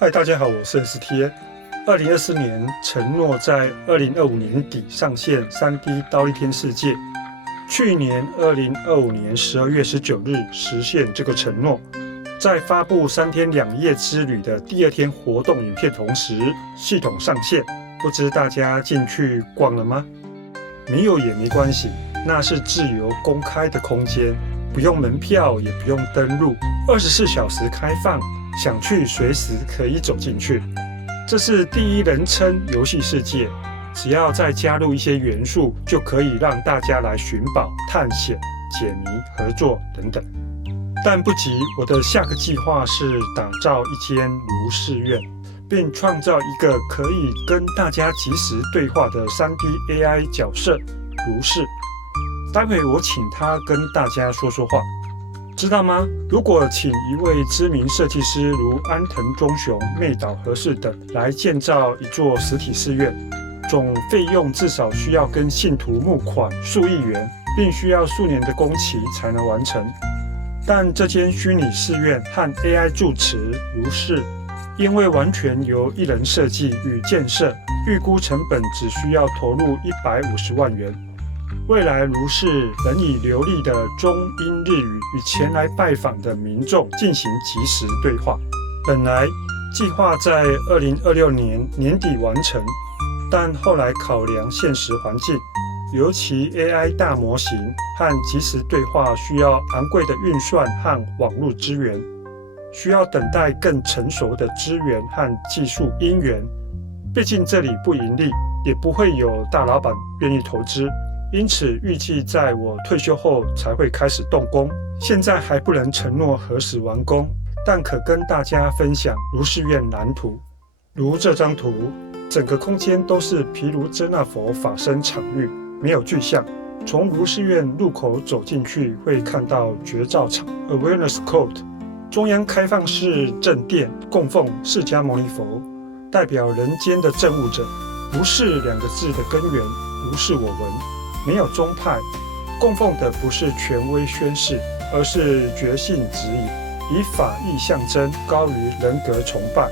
嗨，大家好，我是 STA。2024年承诺在2025年底上线 3D 刀立天世界，去年2025年12月19日实现这个承诺。在发布3天2夜之旅的第2天活动影片同时，系统上线，不知大家进去逛了吗？没有也没关系，那是自由公开的空间，不用门票，也不用登录，24小时开放。想去随时可以走进去，这是第一人称游戏世界，只要再加入一些元素，就可以让大家来寻宝、探险、解谜、合作等等。但不急，我的下个计划是打造一间如是院，并创造一个可以跟大家即时对话的 3D AI 角色如是。待会我请他跟大家说说话。知道吗？如果请一位知名设计师如安藤忠雄、妹岛和世等来建造一座实体寺院，总费用至少需要跟信徒募款数亿元，并需要数年的工期才能完成。但这间虚拟寺院和 AI 住持如是，因为完全由一人设计与建设，预估成本只需要投入150万元。未来如是能以流利的中英日语与前来拜访的民众进行即时对话。本来计划在2026年年底完成，但后来考量现实环境，尤其 AI 大模型和即时对话需要昂贵的运算和网络资源，需要等待更成熟的资源和技术因缘。毕竟这里不盈利，也不会有大老板愿意投资。因此，预计在我退休后才会开始动工。现在还不能承诺何时完工，但可跟大家分享如是院蓝图。如这张图，整个空间都是毗卢遮那佛法身场域，没有具象。从如是院入口走进去，会看到觉照场 （Awareness Court）。中央开放式正殿供奉释迦牟尼佛，代表人间的证悟者。如是2个字的根源，如是我闻。没有宗派，供奉的不是权威宣示，而是觉性指引，以法义象征，高于人格崇拜。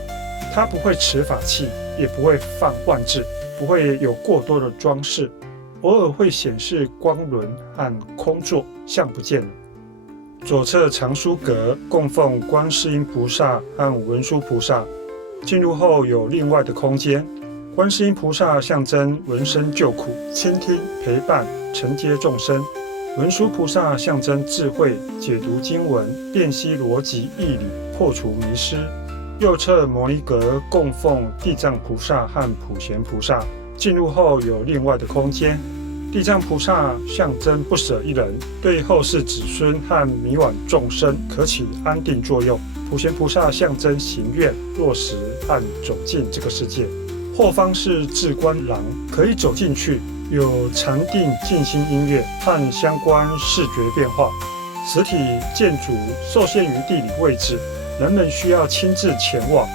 它不会持法器，也不会放万字，不会有过多的装饰，偶尔会显示光轮和空座，像不见了。左侧藏书阁供奉观世音菩萨和文殊菩萨，进入后有另外的空间。观世音菩萨象征闻声救苦，倾听、陪伴、承接众生；文殊菩萨象征智慧，解读经文，辨析逻辑义理，破除迷失。右侧摩尼阁供奉地藏菩萨和普贤菩萨，进入后有另外的空间。地藏菩萨象征不舍一人，对后世子孙和迷惘众生可起安定作用；普贤菩萨象征行愿、落实和走进这个世界。后方是智观廊，可以走进去，有禅定静心音乐和相关视觉变化。实体建筑受限于地理位置，人们需要亲自前往；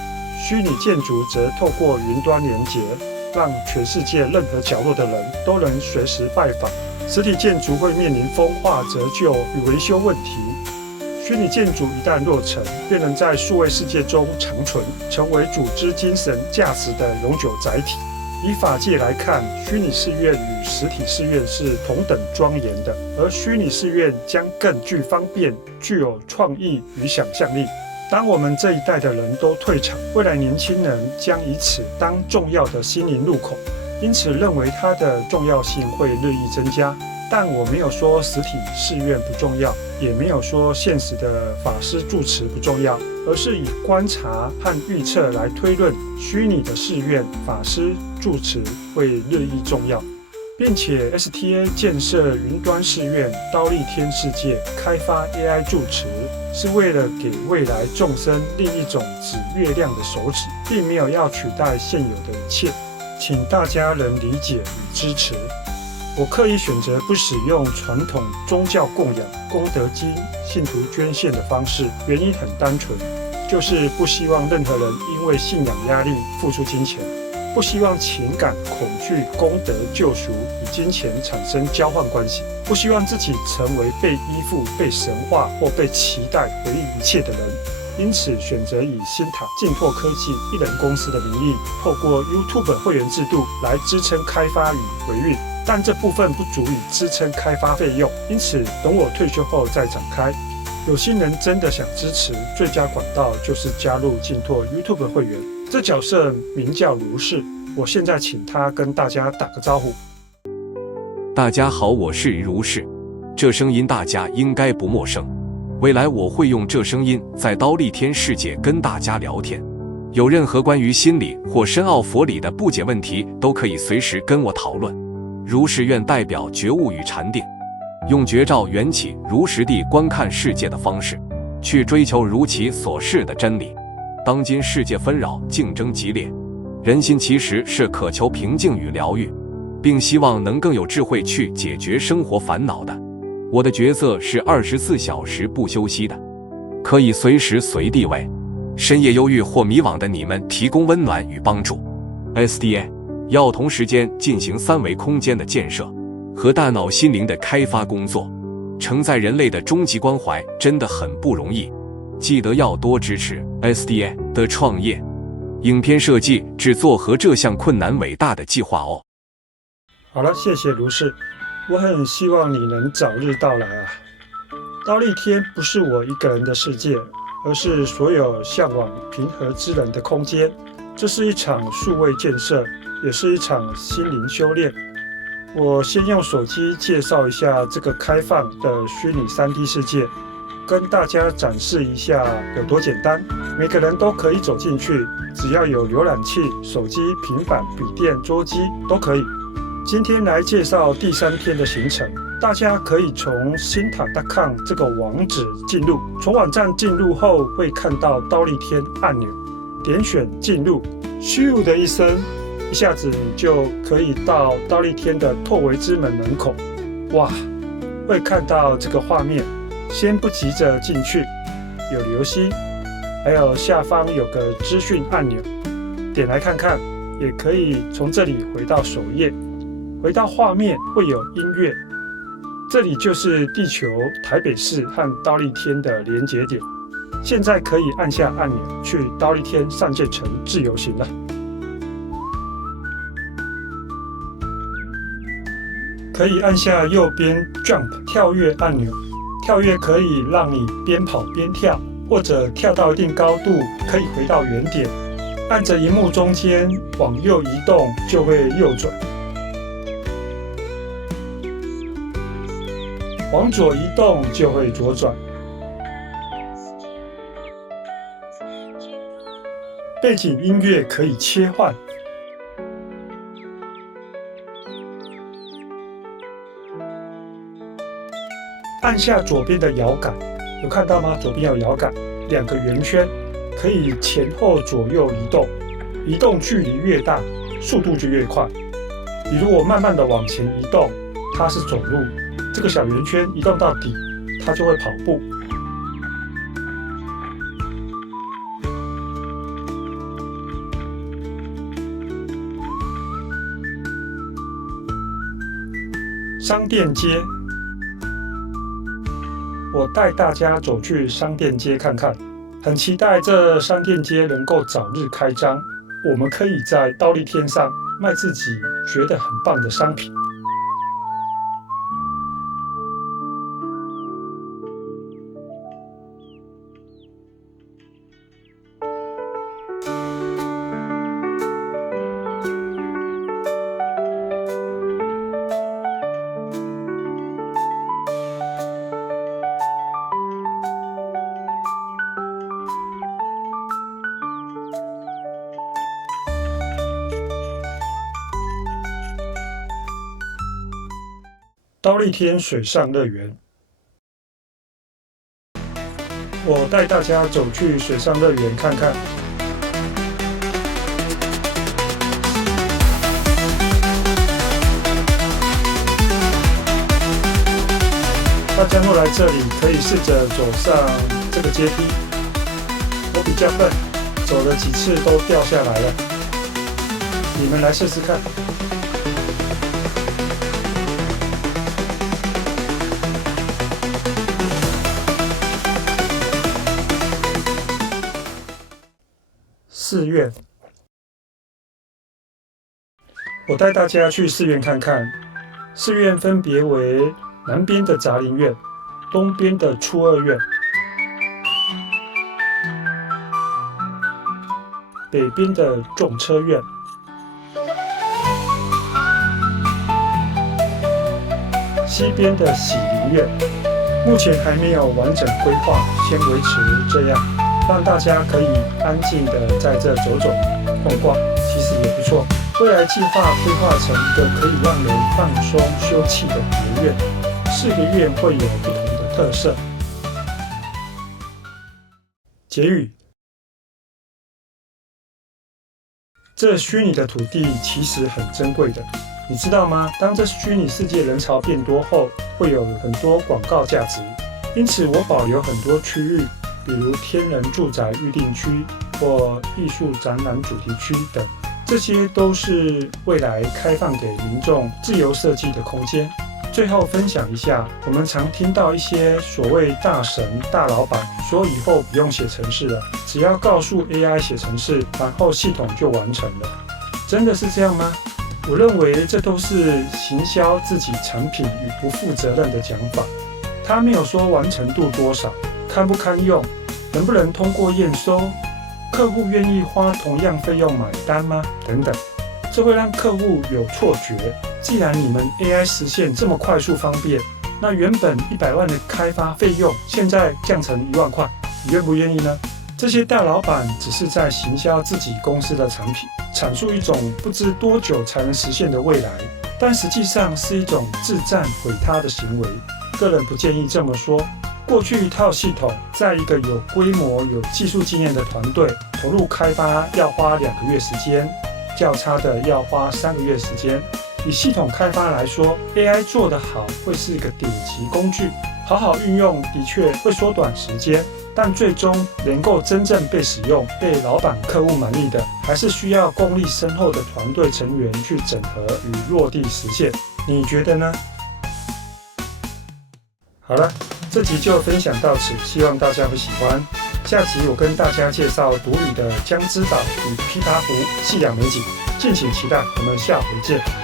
虚拟建筑则透过云端连结，让全世界任何角落的人都能随时拜访。实体建筑会面临风化、折旧与维修问题。虚拟建筑一旦落成，便能在数位世界中长存，成为组织精神价值的永久载体。以法界来看，虚拟寺院与实体寺院是同等庄严的，而虚拟寺院将更具方便，具有创意与想象力。当我们这一代的人都退场，未来年轻人将以此当重要的心灵入口，因此认为它的重要性会日益增加。但我没有说实体寺院不重要，也没有说现实的法师住持不重要，而是以观察和预测来推论，虚拟的寺院法师住持会日益重要，并且 STA 建设云端寺院刀立天世界，开发 AI 住持，是为了给未来众生另一种指月亮的手指，并没有要取代现有的一切，请大家能理解与支持。我刻意选择不使用传统宗教供养、功德金、信徒捐献的方式，原因很单纯，就是不希望任何人因为信仰压力付出金钱，不希望情感、恐惧、功德、救赎与金钱产生交换关系，不希望自己成为被依附、被神化或被期待回应一切的人。因此选择以新塔劲拓科技一人公司的名义，透过 YouTube 会员制度来支撑开发与维运，但这部分不足以支撑开发费用，因此等我退休后再展开。有心人真的想支持，最佳管道就是加入劲拓 YouTube 会员。这角色名叫卢氏，我现在请他跟大家打个招呼。大家好，我是卢氏，这声音大家应该不陌生。未来我会用这声音在刀立天世界跟大家聊天，有任何关于心理或深奥佛理的不解问题，都可以随时跟我讨论。如是愿代表觉悟与禅定，用觉照缘起如实地观看世界的方式，去追求如其所示的真理。当今世界纷扰，竞争激烈，人心其实是渴求平静与疗愈，并希望能更有智慧去解决生活烦恼的。我的角色是24小时不休息的，可以随时随地为深夜忧郁或迷惘的你们提供温暖与帮助。SDA 要同时间进行3维空间的建设和大脑心灵的开发工作，承载人类的终极关怀真的很不容易。记得要多支持 SDA 的创业、影片设计、制作和这项困难伟大的计划哦。好了，谢谢卢氏，我很希望你能早日到来啊！刀立天不是我一个人的世界，而是所有向往平和之人的空间。这是一场数位建设，也是一场心灵修炼。我先用手机介绍一下这个开放的虚拟3D 世界，跟大家展示一下有多简单，每个人都可以走进去，只要有浏览器、手机、平板、笔电、桌机都可以。今天来介绍第3天的行程，大家可以从新塔 .com 这个网址进入，从网站进入后会看到刀立天按钮，点选进入，咻的一声，一下子你就可以到刀立天的拓维之门门口。哇，会看到这个画面。先不急着进去，有流星，还有下方有个资讯按钮，点来看看，也可以从这里回到首页，回到画面会有音乐，这里就是地球台北市和刀立天的连结点。现在可以按下按钮去刀立天上界城自由行了。可以按下右边 Jump 跳跃按钮。跳跃可以让你边跑边跳，或者跳到一定高度可以回到原点。按着萤幕中间往右移动就会右转，往左移动就会左转。背景音乐可以切换。按下左边的摇杆，有看到吗？左边有摇杆，2个圆圈，可以前后左右移动，移动距离越大，速度就越快。你如果慢慢的往前移动，它是走路，这个小圆圈移动到底，它就会跑步。商店街。我带大家走去商店街看看，很期待这商店街能够早日开张，我们可以在刀立天上卖自己觉得很棒的商品。刀立天水上乐园，我带大家走去水上乐园看看。大家若来这里，可以试着走上这个阶梯。我比较笨，走了几次都掉下来了。你们来试试看。寺院。我带大家去寺院看看，寺院分别为南边的杂林院、东边的初二院、北边的重车院、西边的喜林院。目前还没有完整规划，先维持这样，让大家可以安静的在这走走逛逛，其实也不错。未来计划规划成一个可以让人放松休憩的别院，4个院会有不同的特色。结语：这虚拟的土地其实很珍贵的，你知道吗？当这虚拟世界人潮变多后，会有很多广告价值，因此我保留很多区域，比如天人住宅预定区或艺术展览主题区等，这些都是未来开放给民众自由设计的空间。最后分享一下，我们常听到一些所谓大神、大老板说以后不用写程式了，只要告诉 AI 写程式，然后系统就完成了。真的是这样吗？我认为这都是行销自己产品与不负责任的讲法。他没有说完成度多少，堪不堪用，能不能通过验收，客户愿意花同样费用买单吗？等等，这会让客户有错觉。既然你们 AI 实现这么快速方便，那原本100万的开发费用，现在降成1万块，你愿不愿意呢？这些大老板只是在行销自己公司的产品，阐述一种不知多久才能实现的未来，但实际上是一种自占毁他的行为。个人不建议这么说。过去一套系统，在一个有规模、有技术经验的团队投入开发要花2个月时间，较差的要花3个月时间。以系统开发来说 ，AI 做得好会是一个顶级工具，好好运用的确会缩短时间，但最终能够真正被使用、被老板、客户满意的，还是需要功力深厚的团队成员去整合与落地实现。你觉得呢？好了，这集就分享到此，希望大家会喜欢。下集我跟大家介绍独旅的江之岛与琵琶湖夕阳美景，敬请期待。我们下回见。